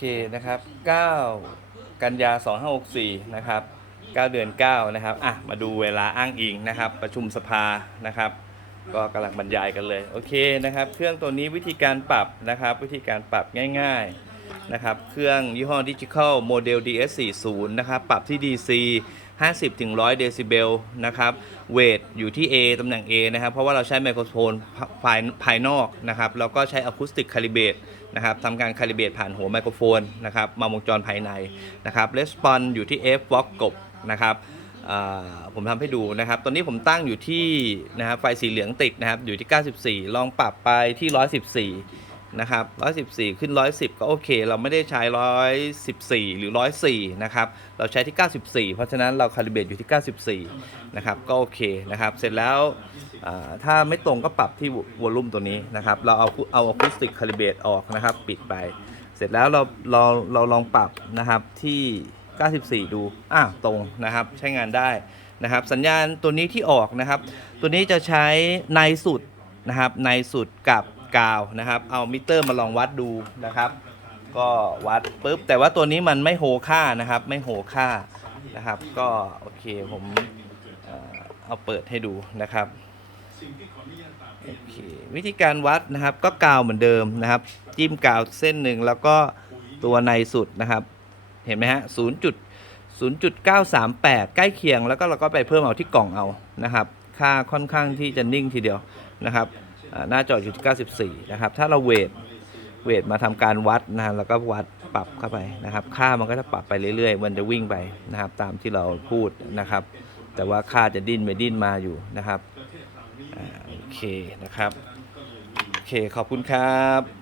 เคนะครับ 9 กันยา 2564 นะครับ 9 เดือน 9 นะครับ อะ มาดูเวลาอ้างอิงนะครับ ประชุมสภานะครับ ก็กำลังบรรยายกันเลย โอเคนะครับ เครื่องตัวนี้วิธีการปรับนะครับ วิธีการปรับง่ายๆนะครับ เครื่องยี่ห้อดิจิทัลโมเดล DS40 นะครับ ปรับที่ DC 50ถึง100 เดซิเบลนะครับเวทอยู่ที่ A ตำแหน่ง A นะครับเพราะว่าเราใช้ไมโครโฟนภายภายนอกนะครับแล้วก็ใช้อะคูสติกคาลิเบตนะครับทำการคาลิเบตผ่านหัวไมโครโฟนนะครับมาวงจรภายในนะครับレスปอนอยู่ที่ F วอ k กบนะครับผมทำให้ดูนะครับ ตอนนี้ผมตั้งอยู่ที่นะครับไฟสีเหลืองติดนะครับอยู่ที่ 94 ลองปรับไปที่ 114 นะครับ114 ขึ้น 110 ก็โอเค เราไม่ได้ใช้ 114 หรือ 104 นะครับ เราใช้ที่ 94 เพราะฉะนั้นเราคาลิเบตอยู่ที่ 94 นะครับ ก็โอเคนะครับ เสร็จแล้วถ้าไม่ตรงก็ปรับที่วอลลุ่มตัวนี้นะครับ เราเอาเอาอะคูสติกคาลิเบตออกนะครับ ปิดไป เสร็จแล้วเราเราเราลองปรับนะครับที่ 94 ดู อ้าวตรงนะครับ ใช้งานได้นะครับ สัญญาณตัวนี้ที่ออกนะครับ ตัวนี้จะใช้ในสุดนะครับ ในสุดกับ กาวนะครับ เอามิเตอร์มาลองวัดดูนะครับ ก็วัดปุ๊บแต่ว่าตัวนี้มันไม่โหค่านะครับ ไม่โหค่านะครับ ก็โอเคผมเอาเปิดให้ดูนะครับโอเควิธีการวัดนะครับก็กาวเหมือนเดิมนะครับ จิ้มกาวเส้นหนึ่งแล้วก็ตัวในสุดนะครับ เห็นไหมฮะ0จุด0.938ใกล้เคียงแล้วก็เราก็ไปเพิ่มเอาที่กล่องเอานะครับ ค่าค่อนข้างที่จะนิ่งทีเดียวนะครับ หน้าจออยู่ที่94 นะครับ ถ้าเราเวทเวทมาทำการวัดนะฮะแล้วก็วัดปรับเข้าไปนะครับ ค่ามันก็จะปรับไปเรื่อยๆ มันจะวิ่งไปนะครับ ตามที่เราพูดนะครับ แต่ว่าค่าจะดิ้นไปดิ้นมาอยู่นะครับอโอเคนะครับโอเคขอบคุณครับ